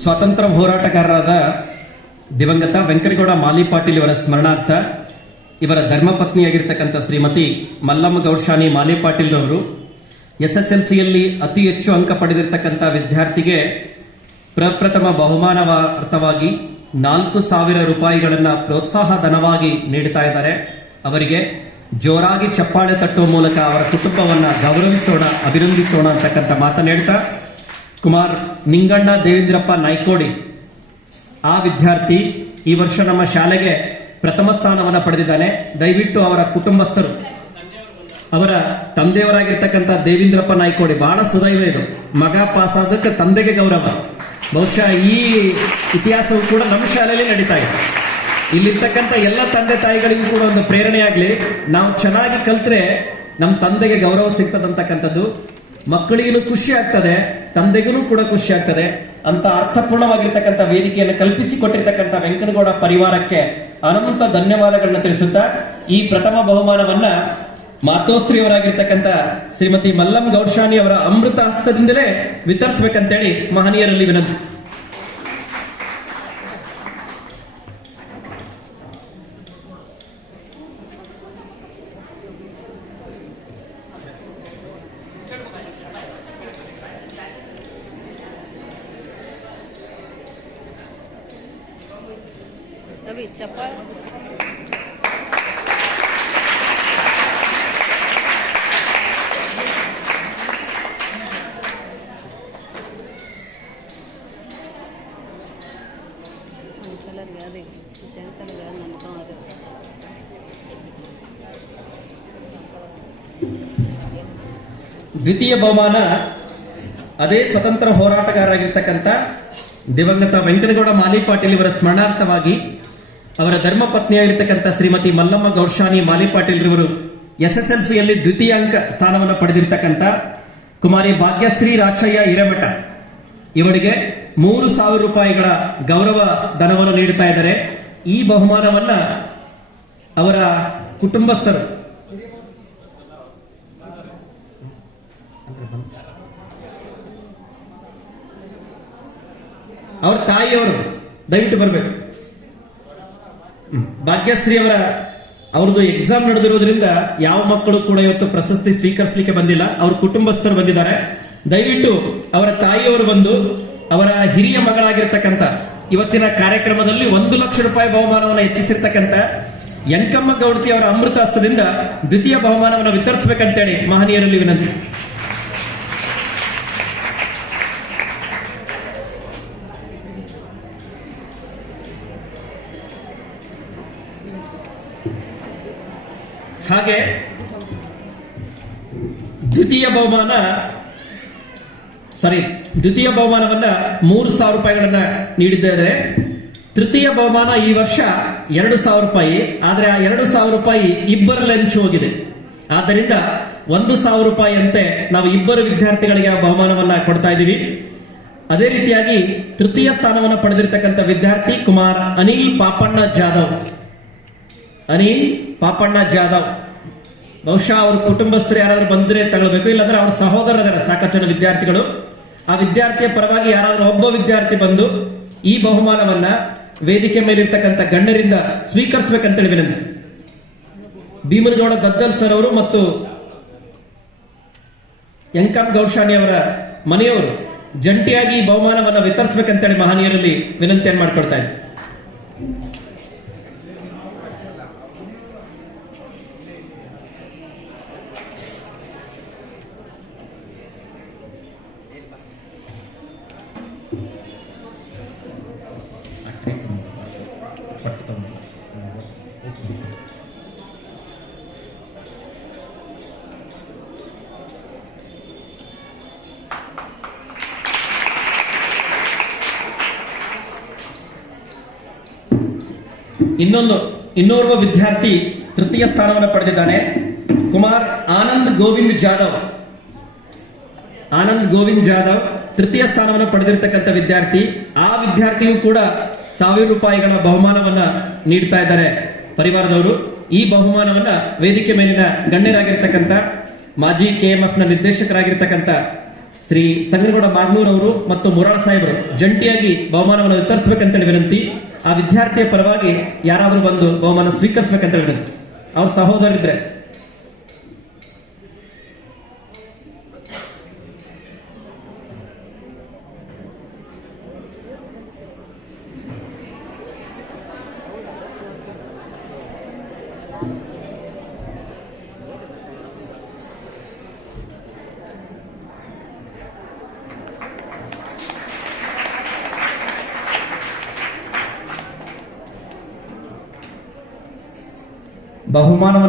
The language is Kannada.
ಸ್ವಾತಂತ್ರ್ಯ ಹೋರಾಟಗಾರರಾದ ದಿವಂಗತ ವೆಂಕಟಗೌಡ ಮಾಲಿಪಾಟೀಲ್ ಇವರ ಸ್ಮರಣಾರ್ಥ ಇವರ ಧರ್ಮಪತ್ನಿಯಾಗಿರ್ತಕ್ಕಂಥ ಶ್ರೀಮತಿ ಮಲ್ಲಮ್ಮ ಗೌಡಶಾನಿ ಮಾಲಿ ಪಾಟೀಲ್ ಅವರು ಎಸ್ ಎಸ್ ಎಲ್ ಸಿಯಲ್ಲಿ ಅತಿ ಹೆಚ್ಚು ಅಂಕ ಪಡೆದಿರ್ತಕ್ಕಂಥ ವಿದ್ಯಾರ್ಥಿಗೆ ಪ್ರಪ್ರಥಮ ಬಹುಮಾನವಾರ್ಥವಾಗಿ ನಾಲ್ಕು ಸಾವಿರ ರೂಪಾಯಿಗಳನ್ನು ಪ್ರೋತ್ಸಾಹ ಧನವಾಗಿ ನೀಡ್ತಾ ಇದ್ದಾರೆ. ಅವರಿಗೆ ಜೋರಾಗಿ ಚಪ್ಪಾಳೆ ತಟ್ಟುವ ಮೂಲಕ ಅವರ ಕುಟುಂಬವನ್ನು ಗೌರವಿಸೋಣ, ಅಭಿನಂದಿಸೋಣ ಅಂತಕ್ಕಂಥ ಮಾತನ್ನು ಹೇಳ್ತಾ ಕುಮಾರ್, ನಿಂಗಣ್ಣ ದೇವೇಂದ್ರಪ್ಪ ನಾಯ್ಕೋಡಿ. ಆ ವಿದ್ಯಾರ್ಥಿ ಈ ವರ್ಷ ನಮ್ಮ ಶಾಲೆಗೆ ಪ್ರಥಮ ಸ್ಥಾನವನ್ನು ಪಡೆದಿದ್ದಾನೆ. ದಯವಿಟ್ಟು ಅವರ ಕುಟುಂಬಸ್ಥರು, ಅವರ ತಂದೆಯವರಾಗಿರ್ತಕ್ಕಂಥ ದೇವೇಂದ್ರಪ್ಪ ನಾಯ್ಕೋಡಿ, ಬಹಳ ಸುದೈವ ಇದು. ಮಗ ಪಾಸ್ ಆದಕ್ಕೆ ತಂದೆಗೆ ಗೌರವ. ಬಹುಶಃ ಈ ಇತಿಹಾಸವು ಕೂಡ ನಮ್ಮ ಶಾಲೆಯಲ್ಲಿ ನಡೀತಾ ಇದೆ. ಇಲ್ಲಿರ್ತಕ್ಕಂಥ ಎಲ್ಲ ತಂದೆ ತಾಯಿಗಳಿಗೂ ಕೂಡ ಒಂದು ಪ್ರೇರಣೆ ಆಗಲಿ. ನಾವು ಚೆನ್ನಾಗಿ ಕಲ್ತ್ರೆ ನಮ್ಮ ತಂದೆಗೆ ಗೌರವ ಸಿಗ್ತದಂತಕ್ಕಂಥದ್ದು ಮಕ್ಕಳಿಗೂ ಖುಷಿ ಆಗ್ತದೆ. ತಂದೆಗೂ ಕೂಡ ಖುಷಿ ಆಗ್ತದೆ. ಅಂತ ಅರ್ಥಪೂರ್ಣವಾಗಿರ್ತಕ್ಕಂಥ ವೇದಿಕೆಯನ್ನು ಕಲ್ಪಿಸಿ ಕೊಟ್ಟಿರ್ತಕ್ಕಂಥ ವೆಂಕನಗೌಡ ಪರಿವಾರಕ್ಕೆ ಅನಂತ ಧನ್ಯವಾದಗಳನ್ನ ತಿಳಿಸುತ್ತಾ ಈ ಪ್ರಥಮ ಬಹುಮಾನವನ್ನ ಮಾತೋಶ್ರೀಯವರಾಗಿರ್ತಕ್ಕಂಥ ಶ್ರೀಮತಿ ಮಲ್ಲಂ ಗೌಡ್ಶಾನಿ ಅವರ ಅಮೃತ ಹಸ್ತದಿಂದಲೇ ವಿತರಿಸಬೇಕಂತೇಳಿ ಮಹನೀಯರಲ್ಲಿ ವಿನಂತಿ. ದ್ವಿತೀಯ ಬಹುಮಾನ ಅದೇ ಸ್ವತಂತ್ರ ಹೋರಾಟಗಾರರಾಗಿರ್ತಕ್ಕಂಥ ದಿವಂಗತ ವೆಂಕಟಗೌಡ ಮಾಲಿಪಾಟೀಲ್ ಇವರ ಸ್ಮರಣಾರ್ಥವಾಗಿ ಅವರ ಧರ್ಮ ಪತ್ನಿಯಾಗಿರ್ತಕ್ಕಂಥ ಶ್ರೀಮತಿ ಮಲ್ಲಮ್ಮ ಗೌರ್ಶಾನಿ ಮಾಲಿಪಾಟೀಲ್ ರವರು ಎಸ್ ಎಸ್ ಎಲ್ ಸಿಯಲ್ಲಿ ದ್ವಿತೀಯ ಅಂಕ ಸ್ಥಾನವನ್ನು ಪಡೆದಿರ್ತಕ್ಕಂಥ ಕುಮಾರಿ ಭಾಗ್ಯಶ್ರೀ ರಾಚಯ್ಯ ಹಿರೇಮಠ. ಇವರಿಗೆ ಮೂರು ಸಾವಿರ ರೂಪಾಯಿಗಳ ಗೌರವ ಧನವನ್ನು ನೀಡುತ್ತಾ ಇದ್ದಾರೆ. ಈ ಬಹುಮಾನವನ್ನ ಅವರ ಕುಟುಂಬಸ್ಥರು ಅವ್ರ ತಾಯಿಯವರು ದಯವಿಟ್ಟು ಬರಬೇಕು. ಭಾಗ್ಯಶ್ರೀ ಅವರ ಅವ್ರದ್ದು ಎಕ್ಸಾಮ್ ನಡೆದಿರೋದ್ರಿಂದ ಯಾವ ಮಕ್ಕಳು ಕೂಡ ಇವತ್ತು ಪ್ರಶಸ್ತಿ ಸ್ವೀಕರಿಸಲಿಕ್ಕೆ ಬಂದಿಲ್ಲ. ಅವ್ರ ಕುಟುಂಬಸ್ಥರು ಬಂದಿದ್ದಾರೆ. ದಯವಿಟ್ಟು ಅವರ ತಾಯಿಯವರು ಬಂದು ಅವರ ಹಿರಿಯ ಮಗಳಾಗಿರ್ತಕ್ಕಂಥ ಇವತ್ತಿನ ಕಾರ್ಯಕ್ರಮದಲ್ಲಿ ಒಂದು ಲಕ್ಷ ರೂಪಾಯಿ ಬಹುಮಾನವನ್ನು ಹೆಚ್ಚಿಸಿರ್ತಕ್ಕಂಥ ಯಂಕಮ್ಮ ಗೌಡತಿ ಅವರ ಅಮೃತ ಹಸ್ತದಿಂದ ದ್ವಿತೀಯ ಬಹುಮಾನವನ್ನು ವಿತರಿಸಬೇಕಂತೇಳಿ ಮಹನೀಯರಲ್ಲಿ ವಿನಂತಿ. ಹಾಗೆ ದ್ವಿತೀಯ ಬಹುಮಾನ ಸಾರಿ ದ್ವಿತೀಯ ಬಹುಮಾನವನ್ನ ಮೂರು ಸಾವಿರ ರೂಪಾಯಿಗಳನ್ನ ನೀಡಿದ್ದಾರೆ ತೃತೀಯ ಬಹುಮಾನ ಈ ವರ್ಷ ಎರಡು ಸಾವಿರ ರೂಪಾಯಿ, ಆದರೆ ಆ ಎರಡು ಸಾವಿರ ರೂಪಾಯಿ ಇಬ್ಬರ ಲಂಚ್ ಹೋಗಿದೆ. ಆದ್ದರಿಂದ ಒಂದು ಸಾವಿರ ರೂಪಾಯಿಯಂತೆ ನಾವು ಇಬ್ಬರು ವಿದ್ಯಾರ್ಥಿಗಳಿಗೆ ಆ ಬಹುಮಾನವನ್ನ ಕೊಡ್ತಾ ಇದ್ದೀವಿ. ಅದೇ ರೀತಿಯಾಗಿ ತೃತೀಯ ಸ್ಥಾನವನ್ನು ಪಡೆದಿರತಕ್ಕಂಥ ವಿದ್ಯಾರ್ಥಿ ಕುಮಾರ್ ಅನಿಲ್ ಪಾಪಣ್ಣ ಜಾಧವ್. ಅನಿಲ್ ಪಾಪಣ್ಣ ಜಾಧವ್. ಬಹುಶಃ ಅವ್ರ ಕುಟುಂಬಸ್ಥರು ಯಾರಾದ್ರೂ ಬಂದ್ರೆ ತಗೊಳ್ಬೇಕು, ಇಲ್ಲಾಂದ್ರೆ ಅವ್ರ ಸಹೋದರರ ಸಾಕಷ್ಟು ಜನ ವಿದ್ಯಾರ್ಥಿಗಳು. ಆ ವಿದ್ಯಾರ್ಥಿಯ ಪರವಾಗಿ ಯಾರಾದರೂ ಒಬ್ಬ ವಿದ್ಯಾರ್ಥಿ ಬಂದು ಈ ಬಹುಮಾನವನ್ನ ವೇದಿಕೆ ಮೇಲಿರ್ತಕ್ಕಂಥ ಗಣ್ಯರಿಂದ ಸ್ವೀಕರಿಸಬೇಕಂತೇಳಿ ವಿನಂತಿ. ಭೀಮನಗೌಡ ದದ್ದಲ್ ಸರ್ ಅವರು ಮತ್ತು ಯಂಕಂ ಗೌಶಾಣಿ ಅವರ ಮನೆಯವರು ಜಂಟಿಯಾಗಿ ಈ ಬಹುಮಾನವನ್ನು ವಿತರಿಸಬೇಕಂತೇಳಿ ಮಹನೀಯರಲ್ಲಿ ವಿನಂತಿಯನ್ನು ಮಾಡಿಕೊಡ್ತಾ ಇದ್ದಾರೆ ಇನ್ನೊಂದು ಇನ್ನೋರ್ವ ವಿದ್ಯಾರ್ಥಿ ತೃತೀಯ ಸ್ಥಾನವನ್ನು ಪಡೆದಿದ್ದಾನೆ. ಕುಮಾರ್ ಆನಂದ್ ಗೋವಿಂದ್ ಜಾಧವ್. ಆನಂದ್ ಗೋವಿಂದ್ ಜಾಧವ್. ತೃತೀಯ ಸ್ಥಾನವನ್ನು ಪಡೆದಿರ್ತಕ್ಕಂಥ ವಿದ್ಯಾರ್ಥಿ, ಆ ವಿದ್ಯಾರ್ಥಿಯು ಕೂಡ ಸಾವಿರ ರೂಪಾಯಿಗಳ ಬಹುಮಾನವನ್ನ ನೀಡ್ತಾ ಇದ್ದಾರೆ. ಪರಿವಾರದವರು, ಈ ಬಹುಮಾನವನ್ನ ವೇದಿಕೆ ಮೇಲಿನ ಗಣ್ಯರಾಗಿರ್ತಕ್ಕಂಥ, ಮಾಜಿ ಕೆಎಂಎಫ್ನ ನಿರ್ದೇಶಕರಾಗಿರ್ತಕ್ಕಂಥ ಶ್ರೀ ಸಂಗನಗೌಡ ಮಾಗ್ನೂರ್ ಅವರು ಮತ್ತು ಮುರಾಳ ಸಾಹೇಬರು ಜಂಟಿಯಾಗಿ ಬಹುಮಾನವನ್ನು ವಿತರಿಸಬೇಕಂತೇಳಿ ವಿನಂತಿ, ಆ ವಿದ್ಯಾರ್ಥಿಯ ಪರವಾಗಿ ಯಾರಾದರೂ ಬಂದು ಬಹುಮಾನ ಸ್ವೀಕರಿಸಬೇಕಂತ ವಿನಂತಿ. ಅವ್ರ ಸಹೋದರಿದ್ರೆ ಬಹುಮಾನವನ್ನು